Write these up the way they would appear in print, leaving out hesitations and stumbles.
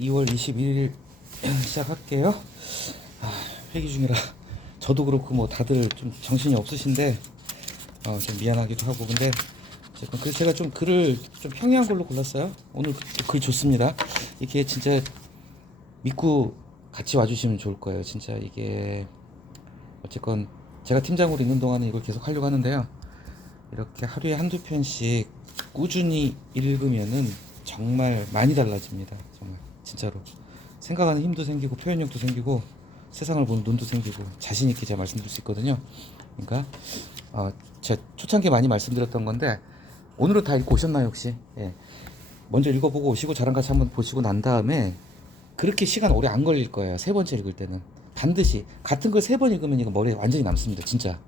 2월 21일 시작할게요. 회기 중이라 저도 그렇고 뭐 다들 좀 정신이 없으신데 좀 미안하기도 하고. 근데 그래서 제가 좀 글을 좀 평이한 걸로 골랐어요. 오늘 글 좋습니다. 이게 진짜 믿고 같이 와주시면 좋을 거예요. 진짜 이게 어쨌건 제가 팀장으로 있는 동안은 이걸 계속 하려고 하는데요. 이렇게 하루에 한두 편씩 꾸준히 읽으면은 정말 많이 달라집니다. 정말 진짜로 생각하는 힘도 생기고 표현력도 생기고 세상을 보는 눈도 생기고 자신 있게 제가 말씀드릴 수 있거든요. 그러니까 제가 초창기에 많이 말씀드렸던 건데 오늘은 다 읽고 오셨나요 혹시? 예. 먼저 읽어보고 오시고 저랑 같이 한번 보시고 난 다음에 그렇게 시간 오래 안 걸릴 거예요. 세 번째 읽을 때는 반드시 같은 걸 세 번 읽으면 이거 머리에 완전히 남습니다. 진짜.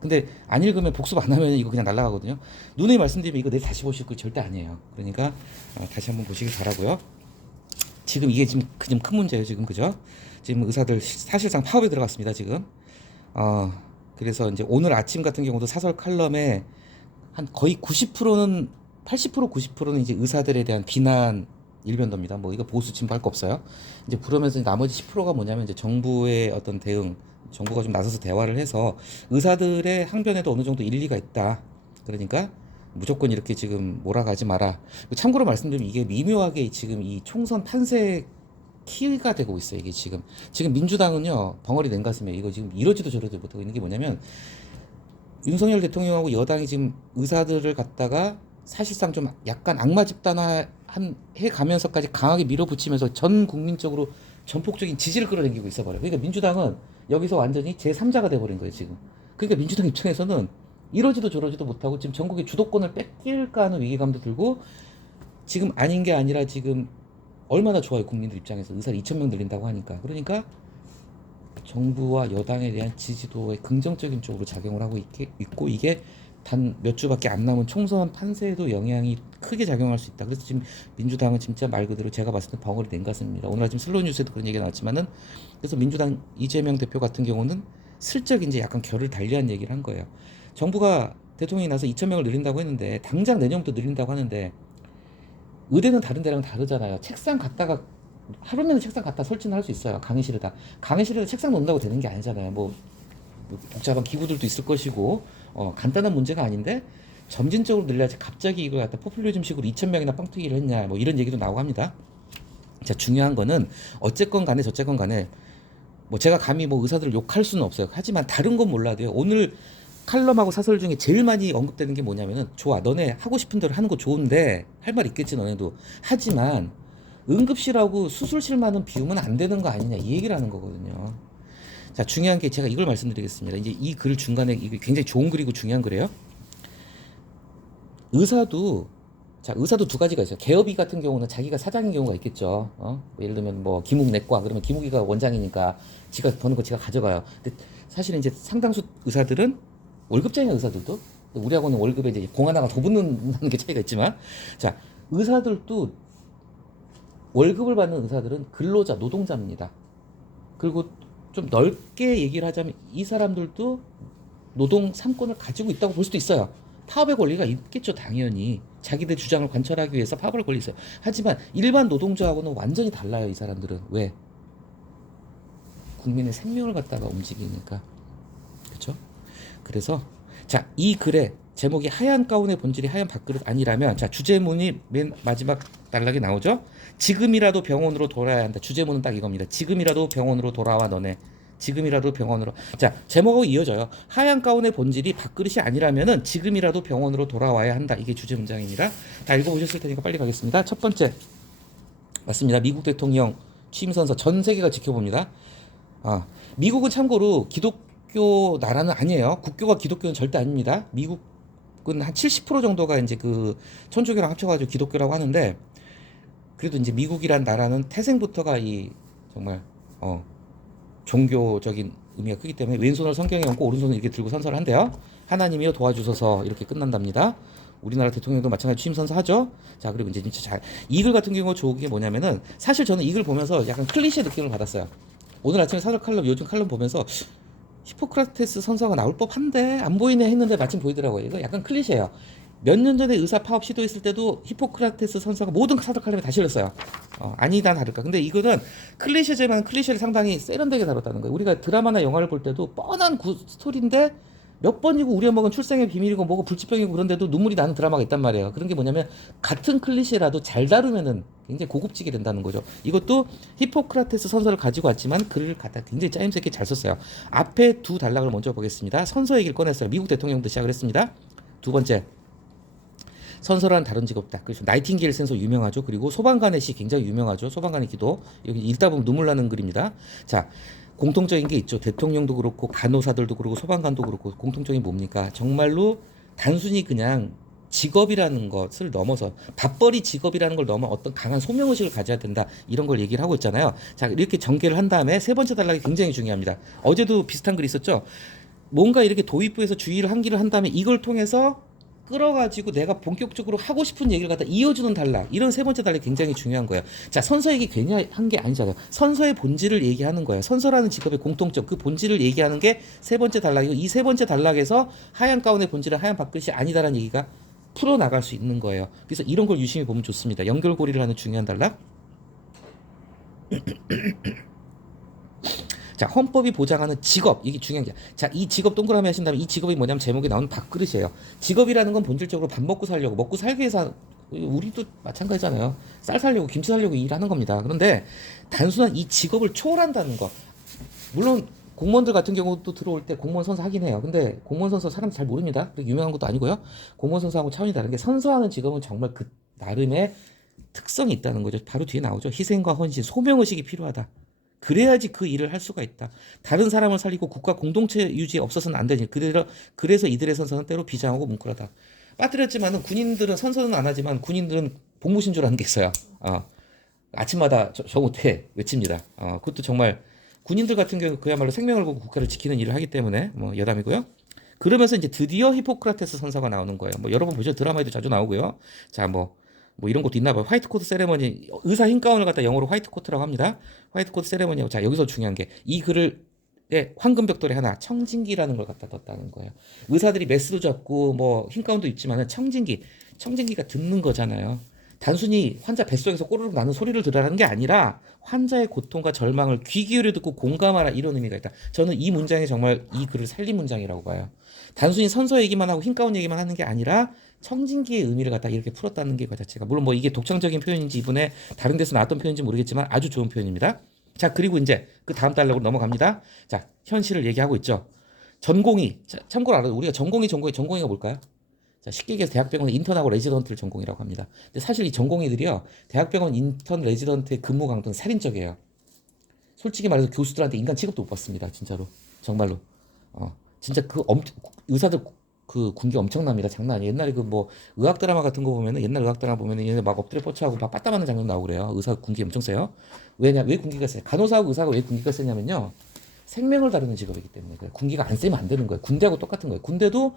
근데 안 읽으면 복습 안 하면 이거 그냥 날아가거든요. 누누이 말씀드리면 이거 내일 다시 보실 거 절대 아니에요. 그러니까 다시 한번 보시길 바라고요. 지금 이게 지금 좀 큰 문제예요. 지금 그죠? 지금 의사들 사실상 파업에 들어갔습니다. 지금. 그래서 이제 오늘 아침 같은 경우도 사설 칼럼에 한 거의 90%는 80% 90%는 이제 의사들에 대한 비난 일변도입니다. 뭐 이거 보수 진보할 거 없어요. 이제 그러면서 나머지 10%가 뭐냐면 이제 정부의 어떤 대응, 정부가 좀 나서서 대화를 해서 의사들의 항변에도 어느 정도 일리가 있다. 그러니까 무조건 이렇게 지금 몰아가지 마라. 참고로 말씀드리면 이게 미묘하게 지금 이 총선 판세 키가 되고 있어요. 이게 지금 민주당은요 벙어리 냉가슴에 이거 지금 이러지도 저러지도 못하고 있는 게 뭐냐면 윤석열 대통령하고 여당이 지금 의사들을 갖다가 사실상 좀 약간 악마 집단화 해 가면서까지 강하게 밀어붙이면서 전 국민적으로 전폭적인 지지를 끌어당기고 있어 버려요. 그러니까 민주당은 여기서 완전히 제3자가 돼 버린 거예요, 지금. 그러니까 민주당 입장에서는 이러지도 저러지도 못하고 지금 전국의 주도권을 뺏길까 하는 위기감도 들고 지금 아닌 게 아니라 지금 얼마나 좋아요, 국민들 입장에서. 의사를 2,000명 늘린다고 하니까. 그러니까 정부와 여당에 대한 지지도에 긍정적인 쪽으로 작용을 하고 있고 이게 단 몇 주밖에 안 남은 총선 판세에도 영향이 크게 작용할 수 있다. 그래서 지금 민주당은 진짜 말 그대로 제가 봤을 때 벙어리 냉갔습니다. 오늘 아침 슬로우 뉴스에도 그런 얘기가 나왔지만은 그래서 민주당 이재명 대표 같은 경우는 슬쩍 이제 약간 결을 달리한 얘기를 한 거예요. 정부가 대통령이 나서 2,000명을 늘린다고 했는데 당장 내년부터 늘린다고 하는데 의대는 다른 데랑 다르잖아요. 책상 갖다가 하루면 책상 갖다 설치는 할 수 있어요. 강의실에다 책상 놓는다고 되는 게 아니잖아요. 뭐 복잡한 기구들도 있을 것이고 간단한 문제가 아닌데 점진적으로 늘려야지 갑자기 이걸 갖다 포퓰리즘식으로 2,000명이나 뻥튀기를 했냐 뭐 이런 얘기도 나오고 합니다. 자, 중요한 거는 어쨌건 간에 저쨌건 간에 뭐 제가 감히 뭐 의사들을 욕할 수는 없어요. 하지만 다른 건 몰라도요. 오늘 칼럼하고 사설 중에 제일 많이 언급되는 게 뭐냐면은 좋아 너네 하고 싶은 대로 하는 거 좋은데 할 말 있겠지 너네도. 하지만 응급실하고 수술실만은 비우면 안 되는 거 아니냐 이 얘기를 하는 거거든요. 자, 중요한 게 제가 이걸 말씀드리겠습니다. 이제 이 글 중간에 이게 굉장히 좋은 글이고 중요한 글이에요. 의사도 두 가지가 있어요. 개업이 같은 경우는 자기가 사장인 경우가 있겠죠. 뭐 예를 들면 뭐 김욱 내과 그러면 김욱이가 원장이니까 지가 버는 거 지가 가져가요. 근데 사실은 이제 상당수 의사들은 월급쟁이 의사들도 우리하고는 월급에 이제 공 하나가 더 붙는 게 차이가 있지만 자 의사들도 월급을 받는 의사들은 근로자 노동자입니다. 그리고 좀 넓게 얘기를 하자면 이 사람들도 노동 3권을 가지고 있다고 볼 수도 있어요. 파업의 권리가 있겠죠, 당연히. 자기들 주장을 관철하기 위해서 파업할 권리 있어요. 하지만 일반 노동자하고는 완전히 달라요, 이 사람들은. 왜? 국민의 생명을 갖다가 움직이니까. 그렇죠? 그래서 자, 이 글의 제목이 하얀 가운의 본질이 하얀 밥그릇 아니라면 자, 주제문이 맨 마지막 단락에 나오죠? 지금이라도 병원으로 돌아야 한다. 주제문은 딱 이겁니다. 지금이라도 병원으로 돌아와 너네. 지금이라도 병원으로. 자, 제목하고 이어져요. 하얀 가운의 본질이 밥그릇이 아니라면은 지금이라도 병원으로 돌아와야 한다. 이게 주제 문장입니다. 다 읽어보셨을 테니까 빨리 가겠습니다. 첫 번째 맞습니다. 미국 대통령 취임 선서 전 세계가 지켜봅니다. 미국은 참고로 기독교 나라는 아니에요. 국교가 기독교는 절대 아닙니다. 미국은 한 70% 정도가 이제 그 천주교랑 합쳐가지고 기독교라고 하는데 그래도 이제 미국이란 나라는 태생부터가 이 정말 종교적인 의미가 크기 때문에 왼손을 성경에 얹고 오른손을 이렇게 들고 선서를 한대요. 하나님이여 도와주소서 이렇게 끝난답니다. 우리나라 대통령도 마찬가지 취임 선서하죠. 자, 그리고 이제 진짜 이 글 같은 경우 좋은 게 뭐냐면은 사실 저는 이 글 보면서 약간 클리셰 느낌을 받았어요. 오늘 아침에 사설 칼럼 요즘 칼럼 보면서 히포크라테스 선서가 나올 법한데 안 보이네 했는데 마침 보이더라고요. 이거 약간 클리셰예요. 몇 년 전에 의사 파업 시도했을 때도 히포크라테스 선서가 모든 사드 칼럼에 다 실렸어요. 아니다 다를까. 근데 이거는 클리셰지만 클리셰를 상당히 세련되게 다뤘다는 거예요. 우리가 드라마나 영화를 볼 때도 뻔한 스토리인데 몇 번이고 우려먹은 출생의 비밀이고 뭐고 불치병이고 그런데도 눈물이 나는 드라마가 있단 말이에요. 그런 게 뭐냐면 같은 클리셰라도 잘 다루면은 굉장히 고급지게 된다는 거죠. 이것도 히포크라테스 선서를 가지고 왔지만 글을 갖다 굉장히 짜임새 있게 잘 썼어요. 앞에 두 단락을 먼저 보겠습니다. 선서 얘기를 꺼냈어요. 미국 대통령도 시작을 했습니다. 두 번째, 선서라는 다른 직업 없다. 그래서 나이팅게일 센서 유명하죠. 그리고 소방관의 시 굉장히 유명하죠. 소방관의 기도. 여기 읽다 보면 눈물 나는 글입니다. 자, 공통적인 게 있죠. 대통령도 그렇고 간호사들도 그렇고 소방관도 그렇고 공통적인 뭡니까? 정말로 단순히 그냥 직업이라는 것을 넘어서 밥벌이 직업이라는 걸 넘어 어떤 강한 소명의식을 가져야 된다. 이런 걸 얘기를 하고 있잖아요. 자, 이렇게 전개를 한 다음에 세 번째 단락이 굉장히 중요합니다. 어제도 비슷한 글이 있었죠. 뭔가 이렇게 도입부에서 주의를 환기를 한 다음에 이걸 통해서 끌어가지고 내가 본격적으로 하고 싶은 얘기를 갖다 이어주는 단락, 이런 세 번째 단락이 굉장히 중요한 거예요. 자, 선서 얘기 괜히 한 게 아니잖아요. 선서의 본질을 얘기하는 거예요. 선서라는 직업의 공통점, 그 본질을 얘기하는 게 세 번째 단락이고, 이 세 번째 단락에서 하얀 가운의 본질은 하얀 밥그릇이 아니다라는 얘기가 풀어나갈 수 있는 거예요. 그래서 이런 걸 유심히 보면 좋습니다. 연결고리를 하는 중요한 단락. 자, 헌법이 보장하는 직업, 이게 중요한 게. 자, 이 직업 동그라미 하신다면 이 직업이 뭐냐면 제목에 나오는 밥그릇이에요. 직업이라는 건 본질적으로 밥 먹고 살려고, 먹고 살기 위해서, 우리도 마찬가지잖아요. 쌀 살려고, 김치 살려고 일하는 겁니다. 그런데 단순한 이 직업을 초월한다는 거. 물론 공무원들 같은 경우도 들어올 때 공무원 선서 하긴 해요. 근데 공무원 선서 사람들이 잘 모릅니다. 유명한 것도 아니고요. 공무원 선서하고 차원이 다른 게, 선서하는 직업은 정말 그 나름의 특성이 있다는 거죠. 바로 뒤에 나오죠. 희생과 헌신, 소명의식이 필요하다. 그래야지 그 일을 할 수가 있다. 다른 사람을 살리고 국가 공동체 유지에 없어서는 안 되니. 그래서 이들의 선서는 때로 비장하고 뭉클하다. 빠뜨렸지만은 군인들은 선서는 안 하지만 군인들은 복무신 줄 아는 게 있어요. 아침마다 저 못해 외칩니다. 그것도 정말 군인들 같은 경우 그야말로 생명을 걸고 국가를 지키는 일을 하기 때문에 뭐 여담이고요. 그러면서 이제 드디어 히포크라테스 선서가 나오는 거예요. 뭐 여러분 보죠. 드라마에도 자주 나오고요. 자, 뭐 이런 것도 있나 봐요. 화이트 코트 세레머니, 의사 흰 가운을 갖다 영어로 화이트 코트라고 합니다. 화이트 코트 세레머니하고, 자, 여기서 중요한 게 이 글을 황금 벽돌에 하나 청진기라는 걸 갖다 뒀다는 거예요. 의사들이 메스도 잡고 뭐 흰 가운도 입지만은 청진기가 듣는 거잖아요. 단순히 환자 뱃속에서 꼬르륵 나는 소리를 들으라는 게 아니라 환자의 고통과 절망을 귀 기울여 듣고 공감하라, 이런 의미가 있다. 저는 이 문장이 정말 이 글을 살린 문장이라고 봐요. 단순히 선서 얘기만 하고 흰 가운 얘기만 하는 게 아니라 청진기의 의미를 갖다 이렇게 풀었다는 게 그 자체가, 물론 뭐 이게 독창적인 표현인지 이분의 다른 데서 나왔던 표현인지 모르겠지만 아주 좋은 표현입니다. 자, 그리고 이제 그 다음 단락으로 넘어갑니다. 자, 현실을 얘기하고 있죠. 전공의, 자, 참고로 알아요. 우리가 전공의가 뭘까요? 자, 쉽게 얘기해서 대학병원 인턴하고 레지던트를 전공이라고 합니다. 근데 사실 이 전공의들이요, 대학병원 인턴 레지던트의 근무 강도는 살인적이에요. 솔직히 말해서 교수들한테 인간 취급도 못 받습니다. 진짜로, 정말로. 진짜 의사들 그 군기 엄청납니다. 장난 아니에요. 옛날에 그 뭐 의학 드라마 같은 거 보면은, 옛날 의학 드라마 보면은 얘네 막 엎드려 뻗쳐하고 막 빠따 맞는 장면 나오고 그래요. 의사 군기 엄청 세요. 왜 군기가 세요? 간호사하고 의사가 왜 군기가 세냐면요, 생명을 다루는 직업이기 때문에 그래요. 군기가 안 세면 안 되는 거예요. 군대하고 똑같은 거예요. 군대도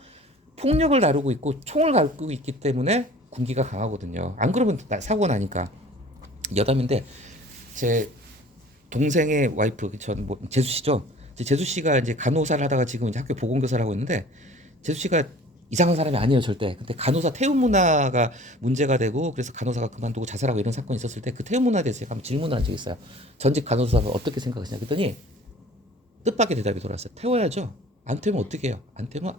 폭력을 다루고 있고 총을 다루고 있기 때문에 군기가 강하거든요. 안 그러면 사고가 나니까. 여담인데, 제 동생의 와이프, 뭐 재수 씨죠. 재수 씨가 이제 간호사를 하다가 지금 이제 학교 보건교사를 하고 있는데, 재수 씨가 이상한 사람이 아니에요, 절대. 근데 간호사 태움 문화가 문제가 되고, 그래서 간호사가 그만두고 자살하고 이런 사건이 있었을 때 그 태움 문화에 대해서 한번 질문을 한 적이 있어요. 전직 간호사가 어떻게 생각하시냐 그랬더니 뜻밖의 대답이 돌아왔어요. 태워야죠. 안 태우면 어떻게 해요? 안 태우면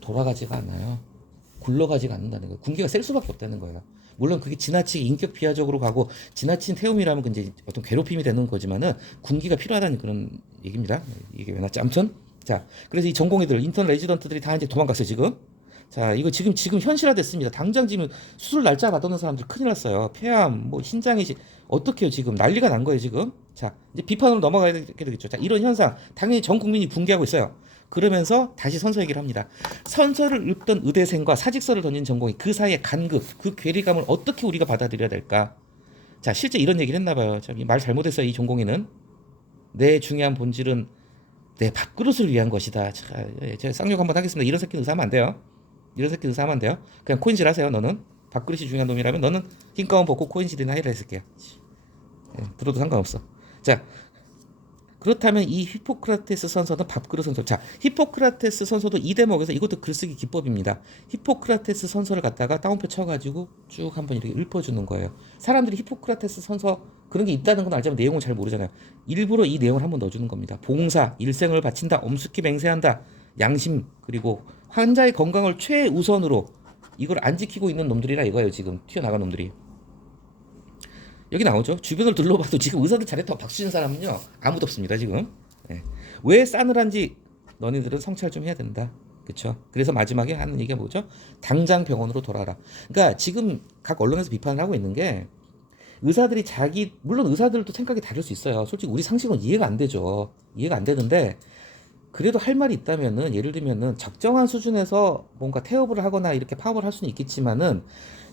돌아가지가 않아요. 굴러가지가 않는다는 거예요. 군기가 셀 수밖에 없다는 거예요. 물론 그게 지나치게 인격 비하적으로 가고 지나친 태움이라면 이제 어떤 괴롭힘이 되는 거지만은 군기가 필요하다는 그런 얘기입니다. 이게 왜 났지? 아무튼, 자, 그래서 이 전공의들, 인턴 레지던트들이 다 이제 도망갔어요, 지금. 자, 이거 지금 현실화됐습니다. 당장 지금 수술 날짜 받아놓은 사람들 큰일 났어요. 폐암, 뭐 신장이식, 어떻게요, 지금 난리가 난 거예요, 지금. 자, 이제 비판으로 넘어가야 되겠죠. 자, 이런 현상 당연히 전 국민이 붕괴하고 있어요. 그러면서 다시 선서 얘기를 합니다. 선서를 읽던 의대생과 사직서를 던진 전공의 그 사이의 간극, 그 괴리감을 어떻게 우리가 받아들여야 될까? 자, 실제 이런 얘기를 했나 봐요. 말 잘못했어요, 이 전공의는. 내 중요한 본질은 내 밥그릇을 위한 것이다. 자, 제가 쌍욕 한번 하겠습니다. 이런 새끼 의사하면 안 돼요. 이런 새끼 의사하면 안 돼요. 그냥 코인질 하세요. 너는 밥그릇이 중요한 놈이라면 너는 흰 가운 벗고 코인질이나 해라, 이 새끼야. 들어도 상관없어. 자, 그렇다면 이 히포크라테스 선서는 밥그릇 선서. 자, 히포크라테스 선서도 이 대목에서 이것도 글쓰기 기법입니다. 히포크라테스 선서를 갖다가 따옴표 쳐가지고 쭉 한번 이렇게 읊어주는 거예요. 사람들이 히포크라테스 선서 그런 게 있다는 건 알지만 내용을 잘 모르잖아요. 일부러 이 내용을 한번 넣어주는 겁니다. 봉사, 일생을 바친다, 엄숙히 맹세한다, 양심, 그리고 환자의 건강을 최우선으로 이걸 안 지키고 있는 놈들이라 이거예요. 지금 튀어나간 놈들이. 여기 나오죠. 주변을 둘러봐도 지금 의사들 자리에 더 박수 치는 사람은요 아무도 없습니다 지금. 예. 왜 싸늘한지 너희들은 성찰 좀 해야 된다. 그렇죠? 그래서 마지막에 하는 얘기가 뭐죠? 당장 병원으로 돌아라. 그러니까 지금 각 언론에서 비판을 하고 있는 게 의사들이 물론 의사들도 생각이 다를 수 있어요. 솔직히 우리 상식은 이해가 안 되죠. 이해가 안 되는데 그래도 할 말이 있다면은 예를 들면은 적정한 수준에서 뭔가 태업을 하거나 이렇게 파업을 할 수는 있겠지만은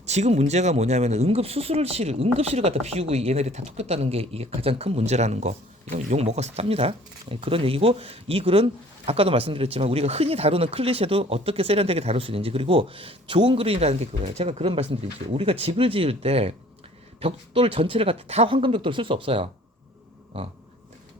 지금 문제가 뭐냐면은 응급실을 갖다 비우고 얘네들이 다 톡했다는 게 이게 가장 큰 문제라는 거. 이건 욕 먹어서 깝니다. 그런 얘기고 이 글은 아까도 말씀드렸지만 우리가 흔히 다루는 클리셰도 어떻게 세련되게 다룰 수 있는지 그리고 좋은 글이라는 게 그거예요. 제가 그런 말씀드리죠. 우리가 집을 지을 때 벽돌 전체를 갖다 다 황금 벽돌 쓸 수 없어요.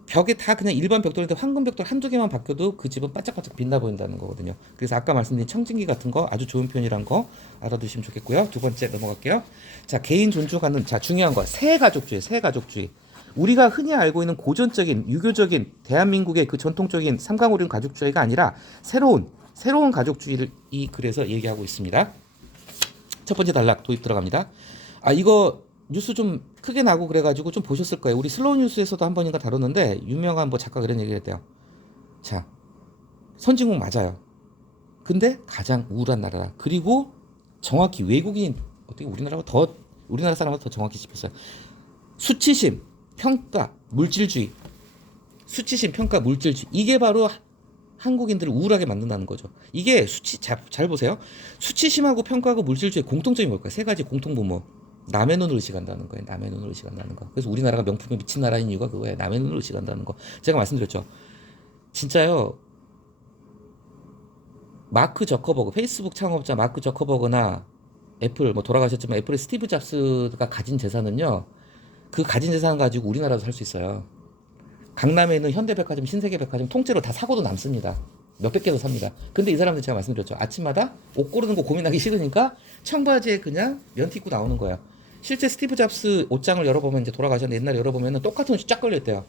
벽에 다 그냥 일반 벽돌인데 황금 벽돌 한두 개만 바뀌어도 그 집은 반짝반짝 빛나 보인다는 거거든요. 그래서 아까 말씀드린 청진기 같은 거 아주 좋은 표현이란 거 알아두시면 좋겠고요. 두 번째 넘어갈게요. 자, 개인 존중하는, 자, 중요한 거 새가족주의. 우리가 흔히 알고 있는 고전적인 유교적인 대한민국의 그 전통적인 삼강오륜 가족주의가 아니라 새로운 가족주의를 이 글에서 얘기하고 있습니다. 첫 번째 단락 도입 들어갑니다. 이거 뉴스 좀 크게 나고 그래가지고 좀 보셨을 거예요. 우리 슬로우 뉴스에서도 한 번인가 다뤘는데 유명한 뭐 작가가 이런 얘기를 했대요. 자, 선진국 맞아요. 근데 가장 우울한 나라다. 그리고 정확히 외국인 어떻게 우리나라 사람보다 더 정확히 짚었어요. 수치심, 평가, 물질주의. 이게 바로 한국인들을 우울하게 만든다는 거죠. 이게 잘 보세요. 수치심하고 평가하고 물질주의 공통점이 뭘까요? 세 가지 공통분모. 남의 눈을 의식한다는 거예요. 그래서 우리나라가 명품에 미친 나라인 이유가 그거예요. 남의 눈을 의식한다는 거. 제가 말씀드렸죠. 진짜요. 마크 저커버그, 페이스북 창업자 마크 저커버그나 애플, 뭐 돌아가셨지만 애플의 스티브 잡스가 가진 재산은요. 그 가진 재산 가지고 우리나라도 살 수 있어요. 강남에 있는 현대백화점, 신세계백화점 통째로 다 사고도 남습니다. 몇백 개도 삽니다. 근데 이 사람들 제가 말씀드렸죠. 아침마다 옷 고르는 거 고민하기 싫으니까 청바지에 그냥 면티 입고 나오는 거예요. 실제 스티브 잡스 옷장을 열어보면 이제 돌아가셨는데 옛날에 열어보면 똑같은 옷이 쫙 걸려있대요.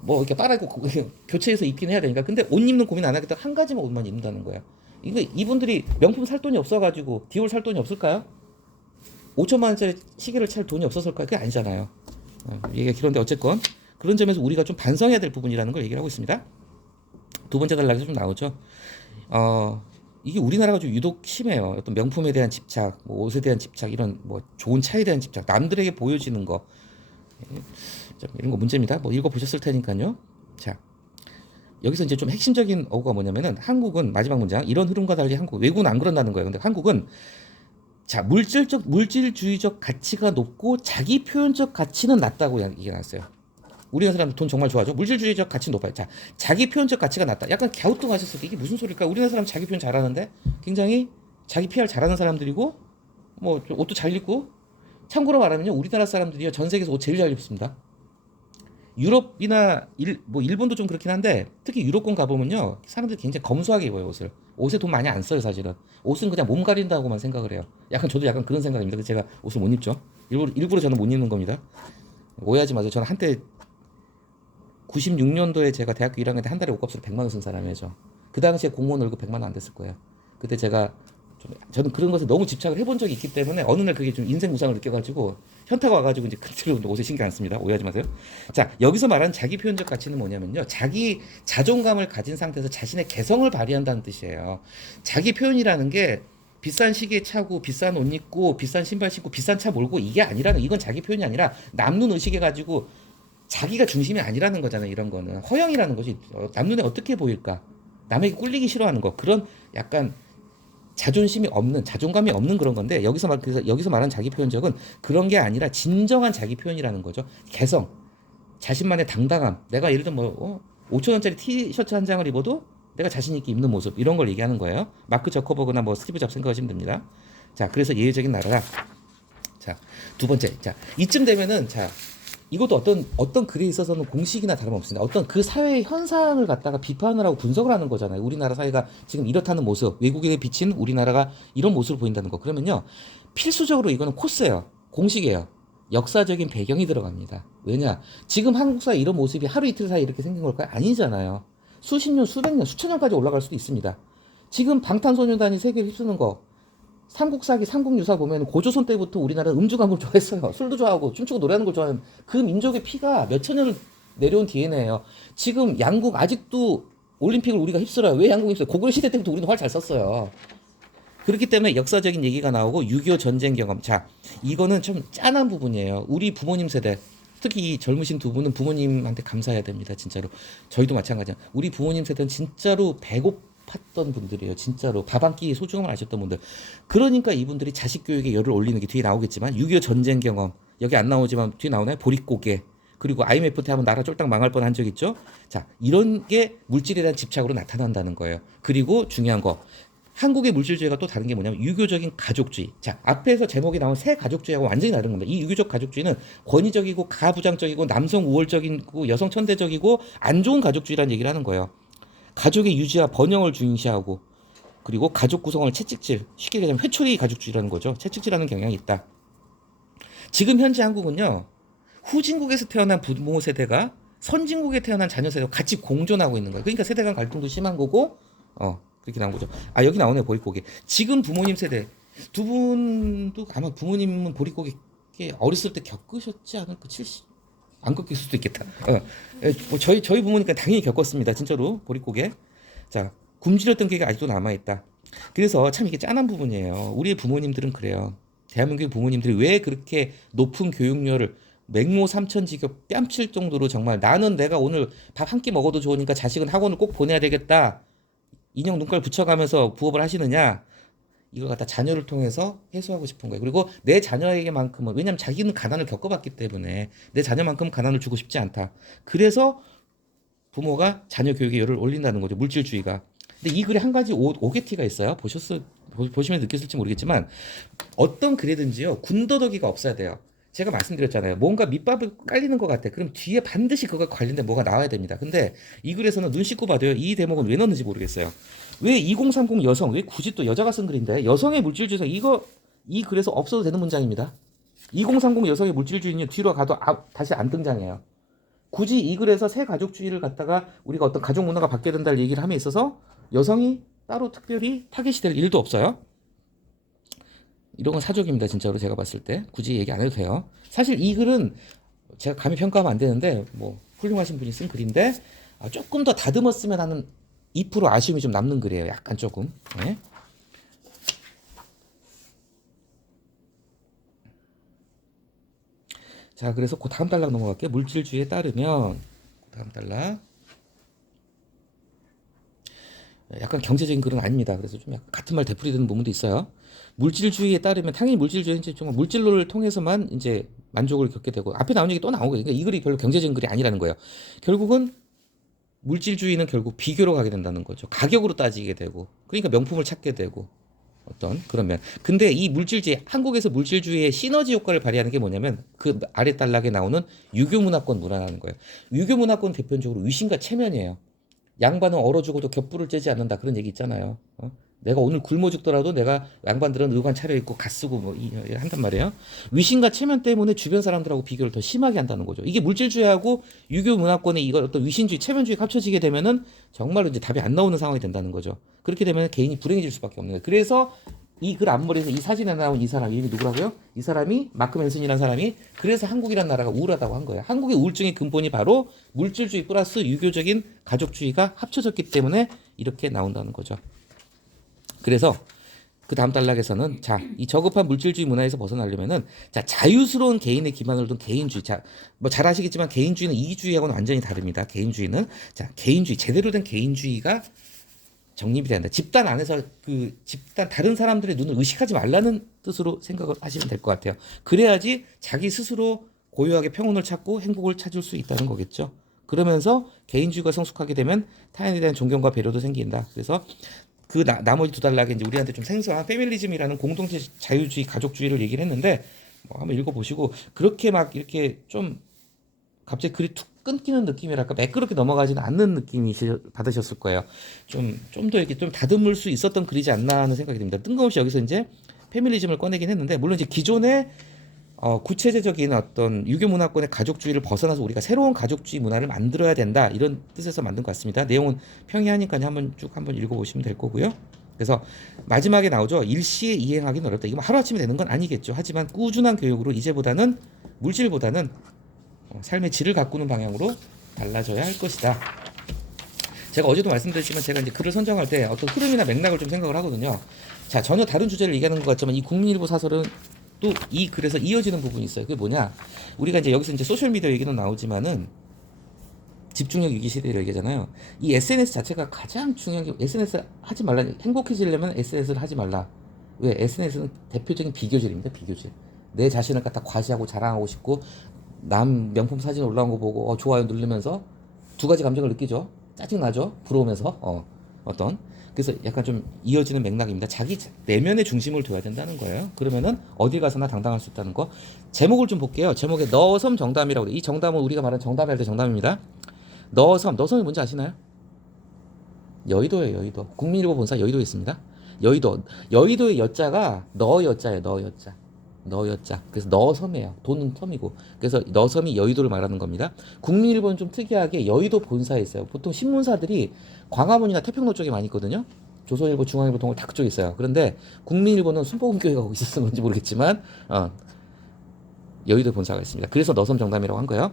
뭐 이렇게 빨아입고 교체해서 입긴 해야 되니까. 근데 옷 입는 고민 안 하겠다. 한 가지만 옷만 입는다는 거예요. 이분들이 명품 살 돈이 없어가지고 디올 살 돈이 없을까요? 5천만 원짜리 시계를 찰 돈이 없었을까요? 그게 아니잖아요. 얘기가 길었는데 어쨌건 그런 점에서 우리가 좀 반성해야 될 부분이라는 걸 얘기를 하고 있습니다. 두 번째 단락에서 좀 나오죠. 이게 우리나라가 좀 유독 심해요. 어떤 명품에 대한 집착, 뭐 옷에 대한 집착, 이런 뭐 좋은 차에 대한 집착, 남들에게 보여지는 거, 이런 거 문제입니다. 뭐 읽어보셨을 테니까요. 자, 여기서 이제 좀 핵심적인 어구가 뭐냐면은 한국은 마지막 문장 이런 흐름과 달리 외국은 안 그런다는 거예요. 근데 한국은 자 물질주의적 가치가 높고 자기 표현적 가치는 낮다고 얘기가 나왔어요. 우리나라 사람들 돈 정말 좋아하죠. 물질주의적 가치는 높아요. 자, 자기 표현적 가치가 낮다. 약간 갸우뚱하셨을 때 이게 무슨 소리일까? 우리나라 사람 자기 표현 잘하는데 굉장히 자기 PR 잘하는 사람들이고 뭐 옷도 잘 입고 참고로 말하면요 우리나라 사람들이요 전 세계에서 옷 제일 잘 입습니다. 유럽이나 일본도 좀 그렇긴 한데 특히 유럽권 가보면요 사람들이 굉장히 검소하게 입어요 옷을. 옷에 돈 많이 안 써요 사실은. 옷은 그냥 몸 가린다고만 생각을 해요. 저도 약간 그런 생각입니다. 그래서 제가 옷을 못 입죠. 일부러 저는 못 입는 겁니다. 오해하지 마세요. 저는 한때 96년도에 제가 대학교 1학년 때 한 달에 옷값으로 100만 원 쓴 사람이죠. 그 당시에 공무원 월급 100만 원 안 됐을 거예요. 그때 저는 그런 것에 너무 집착을 해본 적이 있기 때문에 어느 날 그게 좀 인생 무상을 느껴가지고 현타가 와가지고 이제 큰티로 옷에 신경 안 씁니다. 오해하지 마세요. 자, 여기서 말하는 자기 표현적 가치는 뭐냐면요. 자기 자존감을 가진 상태에서 자신의 개성을 발휘한다는 뜻이에요. 자기 표현이라는 게 비싼 시계 차고 비싼 옷 입고 비싼 신발 신고 비싼 차 몰고 이건 자기 표현이 아니라 남눈 의식해가지고 자기가 중심이 아니라는 거잖아요. 이런 거는 허영이라는 거지. 남 눈에 어떻게 보일까? 남에게 꿀리기 싫어하는 거. 그런 약간 자존감이 없는 그런 건데 여기서 말하는 자기 표현적은 그런 게 아니라 진정한 자기 표현이라는 거죠. 개성, 자신만의 당당함. 내가 예를 들면 5천 원짜리 티셔츠 한 장을 입어도 내가 자신 있게 입는 모습 이런 걸 얘기하는 거예요. 마크 저커버그나 뭐 스티브 잡스 생각하시면 됩니다. 자, 그래서 예외적인 나라라. 자, 두 번째. 자, 이쯤 되면은 이것도 어떤 글에 있어서는 공식이나 다름없습니다. 어떤 그 사회의 현상을 갖다가 비판을 하고 분석을 하는 거잖아요. 우리나라 사회가 지금 이렇다는 모습, 외국인에 비친 우리나라가 이런 모습을 보인다는 거. 그러면요, 필수적으로 이거는 코스예요. 공식이에요. 역사적인 배경이 들어갑니다. 왜냐? 지금 한국 사회 이런 모습이 하루 이틀 사이에 이렇게 생긴 걸까요? 아니잖아요. 수십 년, 수백 년, 수천 년까지 올라갈 수도 있습니다. 지금 방탄소년단이 세계를 휩쓰는 거, 삼국사기, 삼국유사 보면 고조선 때부터 우리나라는 음주가물 좋아했어요. 술도 좋아하고 춤추고 노래하는 걸 좋아하는 그 민족의 피가 몇천 년을 내려온 DNA예요. 지금 양국 아직도 올림픽을 우리가 휩쓸어요. 왜 양국이 휩쓸어요? 고구려 시대 때부터 우리는 활 잘 썼어요. 그렇기 때문에 역사적인 얘기가 나오고 6.25 전쟁 경험. 자, 이거는 좀 짠한 부분이에요. 우리 부모님 세대, 특히 이 젊으신 두 분은 부모님한테 감사해야 됩니다. 진짜로. 저희도 마찬가지야. 우리 부모님 세대는 진짜로 배고팠던 분들이에요. 진짜로 밥 한 끼의 소중함을 아셨던 분들. 그러니까 이분들이 자식 교육에 열을 올리는 게 뒤에 나오겠지만 6.25 전쟁 경험, 여기 안 나오지만 뒤에 나오나요? 보릿고개. 그리고 IMF 때 한번 나라 쫄딱 망할 뻔한 적 있죠. 자, 이런 게 물질에 대한 집착으로 나타난다는 거예요. 그리고 중요한 거, 한국의 물질주의가 또 다른 게 뭐냐면 유교적인 가족주의. 자, 앞에서 제목이 나온 새 가족주의하고 완전히 다른 겁니다. 이 유교적 가족주의는 권위적이고 가부장적이고 남성 우월적이고 여성 천대적이고 안 좋은 가족주의라는 얘기를 하는 거예요. 가족의 유지와 번영을 중시하고, 그리고 가족 구성원을 채찍질, 쉽게 얘기하면 회초리 가족주의라는 거죠. 채찍질하는 경향이 있다. 지금 현재 한국은요, 후진국에서 태어난 부모 세대가 선진국에 태어난 자녀 세대와 같이 공존하고 있는 거예요. 그러니까 세대 간 갈등도 심한 거고, 그렇게 나온 거죠. 아, 여기 나오네, 보릿고개. 지금 부모님 세대 두 분도 아마 부모님은 보릿고개 어렸을 때 겪으셨지 않을까? 70, 안 겪을 수도 있겠다. 뭐 저희 부모니까 당연히 겪었습니다. 진짜로 보릿고개. 자, 굶주렸던 기회가 아직도 남아 있다. 그래서 참 이게 짠한 부분이에요. 우리의 부모님들은 그래요. 대한민국의 부모님들이 왜 그렇게 높은 교육료를 맹모 삼천지교 뺨칠 정도로, 정말 나는 내가 오늘 밥 한 끼 먹어도 좋으니까 자식은 학원을 꼭 보내야 되겠다, 인형 눈깔 붙여가면서 부업을 하시느냐, 이걸 갖다 자녀를 통해서 해소하고 싶은 거예요. 그리고 내 자녀에게만큼은, 왜냐하면 자기는 가난을 겪어봤기 때문에 내 자녀만큼 가난을 주고 싶지 않다. 그래서 부모가 자녀 교육에 열을 올린다는 거죠. 물질주의가. 근데 이 글에 한 가지 오게티가 있어요. 보시면 느꼈을지 모르겠지만, 어떤 글이든지요, 군더더기가 없어야 돼요. 제가 말씀드렸잖아요. 뭔가 밑밥을 깔리는 것 같아. 그럼 뒤에 반드시 그거 관련된 뭐가 나와야 됩니다. 근데 이 글에서는 눈 씻고 봐도요, 이 대목은 왜 넣는지 모르겠어요. 왜 2030 여성, 왜 굳이 또 여자가 쓴 글인데, 여성의 물질주의성, 이거 이 글에서 없어도 되는 문장입니다. 2030 여성의 물질주의는 뒤로 가도 다시 안 등장해요. 굳이 이 글에서 새 가족주의를 갖다가 우리가 어떤 가족 문화가 바뀌어야 된다는 얘기를 함에 있어서 여성이 따로 특별히 타겟이 될 일도 없어요. 이런 건 사족입니다. 진짜로 제가 봤을 때 굳이 얘기 안 해도 돼요. 사실 이 글은 제가 감히 평가하면 안 되는데, 뭐 훌륭하신 분이 쓴 글인데, 조금 더 다듬었으면 하는 2% 아쉬움이 좀 남는 글이에요. 약간 조금. 네. 자, 그래서 그 다음 단락 넘어갈게요. 물질주의에 따르면, 다음 단락. 약간 경제적인 글은 아닙니다. 그래서 좀 약간 같은 말 되풀이되는 부분도 있어요. 물질주의에 따르면 당연히 물질주의는 이제 정말 물질로를 통해서만 이제 만족을 겪게 되고, 앞에 나온 얘기 또 나오고, 그러니까 이 글이 별로 경제적인 글이 아니라는 거예요. 결국은 물질주의는 결국 비교로 가게 된다는 거죠. 가격으로 따지게 되고, 그러니까 명품을 찾게 되고, 어떤 그런 면. 근데 이 물질주의, 한국에서 물질주의의 시너지 효과를 발휘하는 게 뭐냐면 그 아래 단락에 나오는 유교 문화권 문화라는 거예요. 유교 문화권 대표적으로 위신과 체면이에요. 양반은 얼어 죽어도 겹불을 째지 않는다, 그런 얘기 있잖아요. 내가 오늘 굶어 죽더라도 내가, 양반들은 의관 차려입고 갓 쓰고 뭐 한단 말이에요. 위신과 체면 때문에 주변 사람들하고 비교를 더 심하게 한다는 거죠. 이게 물질주의하고 유교 문화권의 이거 어떤 위신주의, 체면주의가 합쳐지게 되면은 정말로 이제 답이 안 나오는 상황이 된다는 거죠. 그렇게 되면 개인이 불행해질 수밖에 없는 거예요. 그래서 이 글 앞머리에서 이 사진에 나온 이 사람 이름이 누구라고요? 이 사람이 마크 맨슨이라는 사람이, 그래서 한국이라는 나라가 우울하다고 한 거예요. 한국의 우울증의 근본이 바로 물질주의 플러스 유교적인 가족주의가 합쳐졌기 때문에 이렇게 나온다는 거죠. 그래서 그 다음 단락에서는, 자, 이 저급한 물질주의 문화에서 벗어나려면은, 자, 자유스러운 개인의 기반을 둔 개인주의. 자, 뭐 잘 아시겠지만 개인주의는 이기주의하고는 완전히 다릅니다. 개인주의는, 자, 개인주의, 제대로 된 개인주의가 정립이 된다. 집단 안에서 그 집단 다른 사람들의 눈을 의식하지 말라는 뜻으로 생각을 하시면 될 것 같아요. 그래야지 자기 스스로 고요하게 평온을 찾고 행복을 찾을 수 있다는 거겠죠. 그러면서 개인주의가 성숙하게 되면 타인에 대한 존경과 배려도 생긴다. 그래서 그 나머지 두 단락에 이제 우리한테 좀 생소한 페미니즘이라는 공동체 자유주의, 가족주의를 얘기를 했는데, 뭐 한번 읽어보시고, 그렇게 막 이렇게 좀 갑자기 글이 툭 끊기는 느낌이랄까 매끄럽게 넘어가지는 않는 느낌이 받으셨을 거예요. 좀 더 이렇게 좀 다듬을 수 있었던 글이지 않나 하는 생각이 듭니다. 뜬금없이 여기서 이제 페미니즘을 꺼내긴 했는데 물론 이제 기존의 구체적인 어떤 유교 문화권의 가족주의를 벗어나서 우리가 새로운 가족주의 문화를 만들어야 된다 이런 뜻에서 만든 것 같습니다. 내용은 평이하니까 한번 읽어보시면 될 거고요. 그래서 마지막에 나오죠. 일시에 이행하기는 어렵다. 이거 하루아침에 되는 건 아니겠죠. 하지만 꾸준한 교육으로 이제보다는 물질보다는 삶의 질을 가꾸는 방향으로 달라져야 할 것이다. 제가 어제도 말씀드렸지만 제가 이제 글을 선정할 때 어떤 흐름이나 맥락을 좀 생각을 하거든요. 자, 전혀 다른 주제를 얘기하는 것 같지만 이 국민일보 사설은 또 이 글에서 이어지는 부분이 있어요. 그게 뭐냐? 우리가 이제 여기서 이제 소셜 미디어 얘기는 나오지만은 집중력 위기 시대를 얘기하잖아요. 이 SNS 자체가 가장 중요한 게 SNS 하지 말라. 행복해지려면 SNS를 하지 말라. 왜? SNS는 대표적인 비교질입니다. 비교질. 내 자신을 갖다 과시하고 자랑하고 싶고 남 명품 사진 올라온 거 보고 좋아요 누르면서 두 가지 감정을 느끼죠. 짜증나죠. 부러우면서 어떤 그래서 약간 좀 이어지는 맥락입니다. 자기 내면의 중심을 둬야 된다는 거예요. 그러면은 어디 가서나 당당할 수 있다는 거. 제목을 좀 볼게요. 제목에 너섬 정담이라고 돼. 이 정담은 우리가 말하는 정담할 때 정담입니다. 너섬이 뭔지 아시나요? 여의도예요. 여의도. 국민일보 본사 여의도에 있습니다. 여의도의 여자가 너 여자예요. 너 여자. 너 여자. 그래서 너섬이에요. 도는 섬이고. 그래서 너섬이 여의도를 말하는 겁니다. 국민일보는 좀 특이하게 여의도 본사에 있어요. 보통 신문사들이 광화문이나 태평로 쪽에 많이 있거든요. 조선일보, 중앙일보, 동아일보 다 그쪽에 있어요. 그런데 국민일보는 순복음교회가 거기 있어서 그런지 모르겠지만 여의도 본사가 있습니다. 그래서 너섬 정담이라고 한 거예요.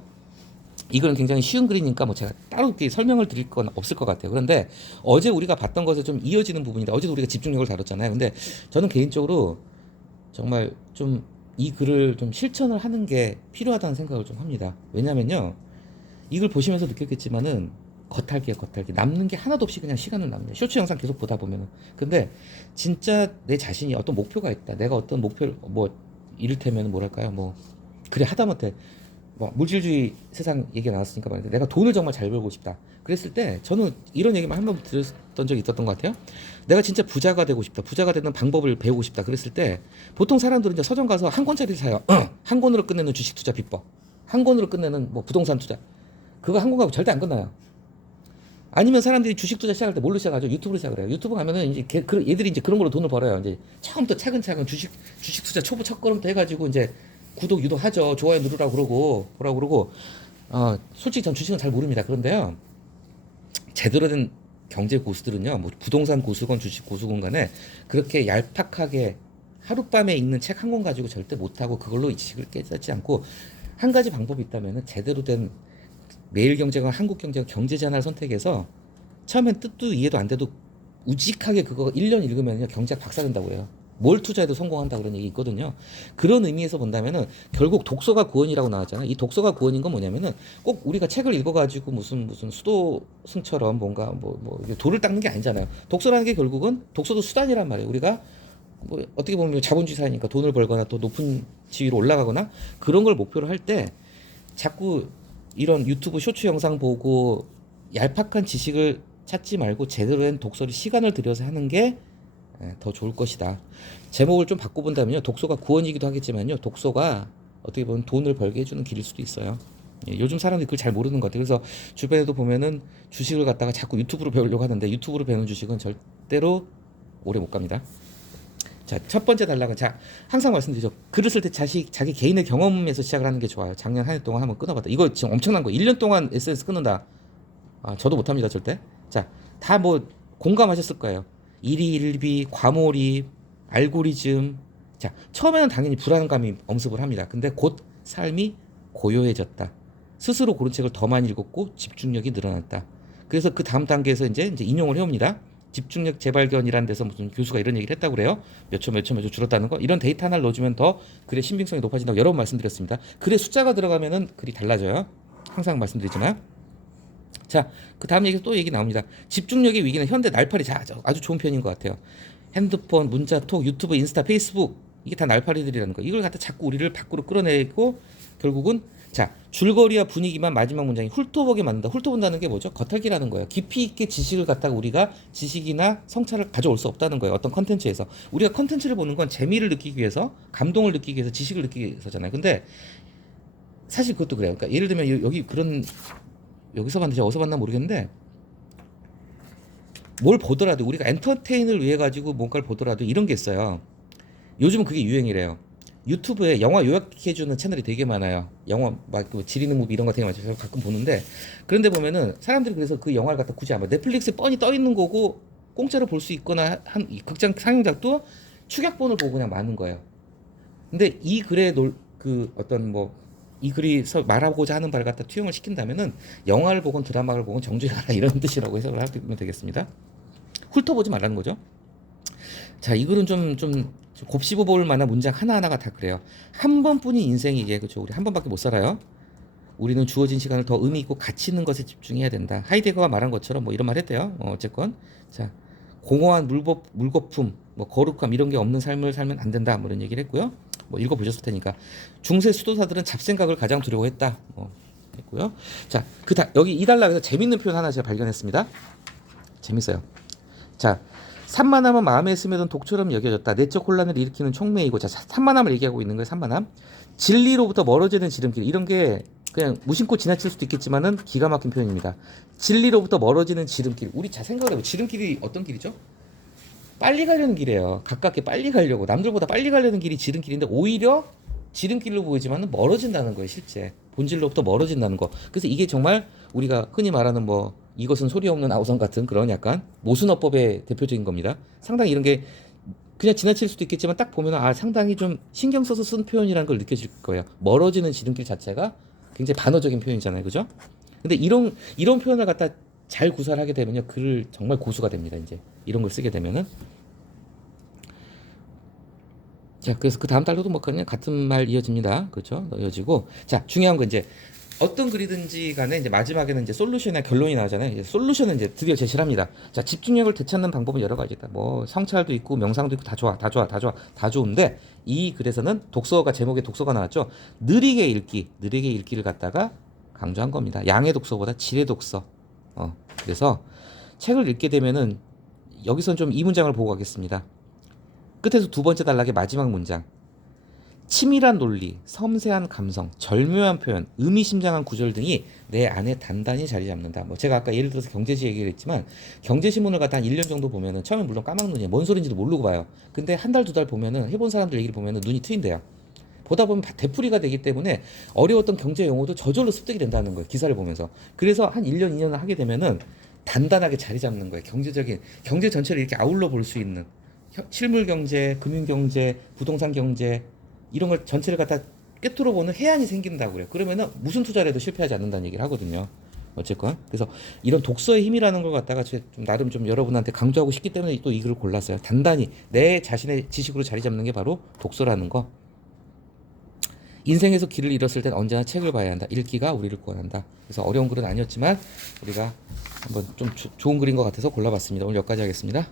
이거는 굉장히 쉬운 글이니까 뭐 제가 따로 설명을 드릴 건 없을 것 같아요. 그런데 어제 우리가 봤던 것에 좀 이어지는 부분이다. 어제도 우리가 집중력을 다뤘잖아요. 근데 저는 개인적으로 정말 좀 이 글을 좀 실천을 하는 게 필요하다는 생각을 좀 합니다. 왜냐면요. 이걸 보시면서 느꼈겠지만은 겉핥기 남는 게 하나도 없이 그냥 시간을 납니다. 쇼츠 영상 계속 보다 보면은. 근데 진짜 내 자신이 어떤 목표가 있다. 내가 어떤 목표를 뭐 이를테면 뭐랄까요? 뭐 그래 하다못해 뭐 물질주의 세상 얘기가 나왔으니까 말인데 내가 돈을 정말 잘 벌고 싶다. 그랬을 때 저는 이런 얘기만 한 번 들었던 적이 있었던 것 같아요. 내가 진짜 부자가 되고 싶다. 부자가 되는 방법을 배우고 싶다. 그랬을 때 보통 사람들은 이제 서점 가서 한 권짜리를 사요. 한 권으로 끝내는 주식 투자 비법. 한 권으로 끝내는 뭐 부동산 투자. 그거 한 권 가고 절대 안 끝나요. 아니면 사람들이 주식 투자 시작할 때 뭘로 시작하죠? 유튜브로 시작을 해요. 유튜브 가면은 이제 얘들이 이제 그런 걸로 돈을 벌어요. 이제 처음부터 차근차근 주식 투자 초보 첫걸음부터 해가지고 이제 구독 유도하죠. 좋아요 누르라고 그러고 뭐라고 그러고 솔직히 전 주식은 잘 모릅니다. 그런데요. 제대로 된 경제 고수들은요. 뭐 부동산 고수건 주식 고수건 간에 그렇게 얄팍하게 하룻밤에 읽는 책 한 권 가지고 절대 못하고 그걸로 이 지식을 깨닫지 않고 한 가지 방법이 있다면은 제대로 된 매일경제가 한국경제가 경제자를 선택해서 처음엔 뜻도 이해도 안 돼도 우직하게 그거 1년 읽으면 경제학 박사 된다고 해요. 뭘 투자해도 성공한다 그런 얘기 있거든요. 그런 의미에서 본다면은 결국 독서가 구원이라고 나왔잖아요. 이 독서가 구원인 건 뭐냐면은 꼭 우리가 책을 읽어가지고 무슨 수도승처럼 뭔가 뭐 돌을 닦는 게 아니잖아요. 독서라는 게 결국은 독서도 수단이란 말이에요. 우리가 뭐 어떻게 보면 자본주의 사회니까 돈을 벌거나 또 높은 지위로 올라가거나 그런 걸 목표로 할 때 자꾸 이런 유튜브 쇼츠 영상 보고 얄팍한 지식을 찾지 말고 제대로 된 독서를 시간을 들여서 하는 게 더 좋을 것이다. 제목을 좀 바꿔본다면요. 독서가 구원이기도 하겠지만요. 독서가 어떻게 보면 돈을 벌게 해주는 길일 수도 있어요. 요즘 사람들이 그걸 잘 모르는 것 같아요. 그래서 주변에도 보면은 주식을 갖다가 자꾸 유튜브로 배우려고 하는데 유튜브로 배우는 주식은 절대로 오래 못 갑니다. 자, 첫 번째 단락은 항상 말씀드리죠. 글을 쓸 때 자기 개인의 경험에서 시작을 하는 게 좋아요. 작년 한 해 동안 한번 끊어봤다. 이거 지금 엄청난 거. 1년 동안 SNS 끊는다. 저도 못합니다, 절대. 자, 다 뭐 공감하셨을 거예요. 일희일비, 과몰입, 알고리즘. 자, 처음에는 당연히 불안감이 엄습을 합니다. 근데 곧 삶이 고요해졌다. 스스로 고른 책을 더 많이 읽었고 집중력이 늘어났다. 그래서 그 다음 단계에서 이제 인용을 해옵니다. 집중력 재발견이라는 데서 무슨 교수가 이런 얘기를 했다고 그래요. 몇 초 줄었다는 거. 이런 데이터 하나를 넣어주면 더 글의 신빙성이 높아진다고 여러 번 말씀드렸습니다. 글의 숫자가 들어가면은 글이 달라져요. 항상 말씀드리잖아요. 자, 그 다음 얘기 또 얘기 나옵니다. 집중력의 위기는 현대 날파리 아주 좋은 편인 것 같아요. 핸드폰, 문자톡, 유튜브, 인스타, 페이스북 이게 다 날파리들이라는 거. 이걸 갖다 자꾸 우리를 밖으로 끌어내고 결국은 줄거리와 분위기만 마지막 문장이 훑어보게 만든다. 훑어본다는 게 뭐죠? 겉핥기라는 거예요. 깊이 있게 지식을 갖다가 우리가 지식이나 성찰을 가져올 수 없다는 거예요. 어떤 컨텐츠에서. 우리가 컨텐츠를 보는 건 재미를 느끼기 위해서, 감동을 느끼기 위해서, 지식을 느끼기 위해서잖아요. 근데 사실 그것도 그래요. 그러니까 예를 들면 여기 그런 여기서 봤는지 어디서 봤나 모르겠는데 뭘 보더라도 우리가 엔터테인을 위해 가지고 뭔가를 보더라도 이런 게 있어요. 요즘은 그게 유행이래요. 유튜브에 영화 요약해주는 채널이 되게 많아요. 영화 막그 지리는 무비 이런 거 되게 많죠. 제가 가끔 보는데 그런데 보면은 사람들이 그래서 그 영화를 갖다 굳이 안 봐. 넷플릭스에 뻔히 떠 있는 거고 공짜로 볼 수 있거나 한 이 극장 상영작도 축약본을 보고 그냥 마는 거예요. 근데 이 글에 그 어떤 뭐 이 글이 말하고자 하는 바를 갖다 투영을 시킨다면은 영화를 보건 드라마를 보건 정주행 하라 이런 뜻이라고 해석을 하면 되겠습니다. 훑어보지 말라는 거죠. 자, 이 글은 좀 곱씹어 볼 만한 문장 하나하나가 다 그래요. 한 번뿐인 인생이기에 그렇죠. 우리 한 번밖에 못 살아요. 우리는 주어진 시간을 더 의미 있고 가치 있는 것에 집중해야 된다. 하이데거가 말한 것처럼 뭐 이런 말 했대요. 어쨌건 자, 공허한 물거품, 뭐 거룩함 이런 게 없는 삶을 살면 안 된다. 뭐 이런 얘기를 했고요. 뭐 읽어보셨을 테니까 중세 수도사들은 잡생각을 가장 두려워했다. 뭐 했고요. 자, 여기 이 단락에서 재밌는 표현 하나 제가 발견했습니다. 재밌어요. 자, 산만함은 마음에 스며든 독처럼 여겨졌다. 내적 혼란을 일으키는 촉매이고, 자, 산만함을 얘기하고 있는 거예요. 산만함. 진리로부터 멀어지는 지름길. 이런 게 그냥 무심코 지나칠 수도 있겠지만은 기가 막힌 표현입니다. 진리로부터 멀어지는 지름길. 우리 잘 생각을 해보면 지름길이 어떤 길이죠? 빨리 가려는 길이에요. 가깝게 빨리 가려고. 남들보다 빨리 가려는 길이 지름길인데 오히려 지름길로 보이지만 멀어진다는 거예요. 실제 본질로부터 멀어진다는 거. 그래서 이게 정말 우리가 흔히 말하는 뭐 이것은 소리 없는 아우성 같은 그런 약간 모순어법의 대표적인 겁니다. 상당히 이런 게 그냥 지나칠 수도 있겠지만 딱 보면 아 상당히 좀 신경 써서 쓴 표현이라는 걸 느껴질 거예요. 멀어지는 지름길 자체가 굉장히 반어적인 표현이잖아요. 그죠? 근데 이런 표현을 갖다 잘 구사를 하게 되면요. 글을 정말 고수가 됩니다. 이제 이런 걸 쓰게 되면은 자, 그래서 그 다음 달로도 뭐 그냥 같은 말 이어집니다. 그렇죠? 이어지고 자, 중요한 건 이제 어떤 글이든지 간에 이제 마지막에는 이제 솔루션이나 결론이 나오잖아요. 이제 솔루션은 이제 드디어 제시를 합니다. 자, 집중력을 되찾는 방법은 여러 가지 있다. 뭐 성찰도 있고 명상도 있고 다 좋아, 다 좋아, 다 좋아, 다 좋은데 이 글에서는 독서가 제목에 독서가 나왔죠. 느리게 읽기를 갖다가 강조한 겁니다. 양의 독서보다 질의 독서. 그래서 책을 읽게 되면은 여기선 좀 이 문장을 보고 가겠습니다. 끝에서 두 번째 단락의 마지막 문장. 치밀한 논리, 섬세한 감성, 절묘한 표현, 의미심장한 구절 등이 내 안에 단단히 자리 잡는다. 뭐 제가 아까 예를 들어서 경제시 얘기를 했지만 경제신문을 갖다 한 1년 정도 보면은 처음에 물론 까막눈이에요. 뭔 소린지도 모르고 봐요. 근데 한 달, 두 달 보면은 해본 사람들 얘기를 보면은 눈이 트인대요. 보다 보면 되풀이가 되기 때문에 어려웠던 경제 용어도 저절로 습득이 된다는 거예요. 기사를 보면서. 그래서 한 1년, 2년을 하게 되면은 단단하게 자리 잡는 거예요. 경제 전체를 이렇게 아울러 볼 수 있는 실물 경제, 금융 경제, 부동산 경제 이런 걸 전체를 갖다 꿰뚫어 보는 해안이 생긴다고 그래요. 그러면은 무슨 투자를 해도 실패하지 않는다는 얘기를 하거든요. 어쨌건 그래서 이런 독서의 힘이라는 걸 갖다가 좀 나름 좀 여러분한테 강조하고 싶기 때문에 또 이 글을 골랐어요. 단단히 내 자신의 지식으로 자리 잡는 게 바로 독서라는 거. 인생에서 길을 잃었을 땐 언제나 책을 봐야 한다. 읽기가 우리를 구원한다. 그래서 어려운 글은 아니었지만 우리가 한번 좀 좋은 글인 것 같아서 골라봤습니다. 오늘 여기까지 하겠습니다.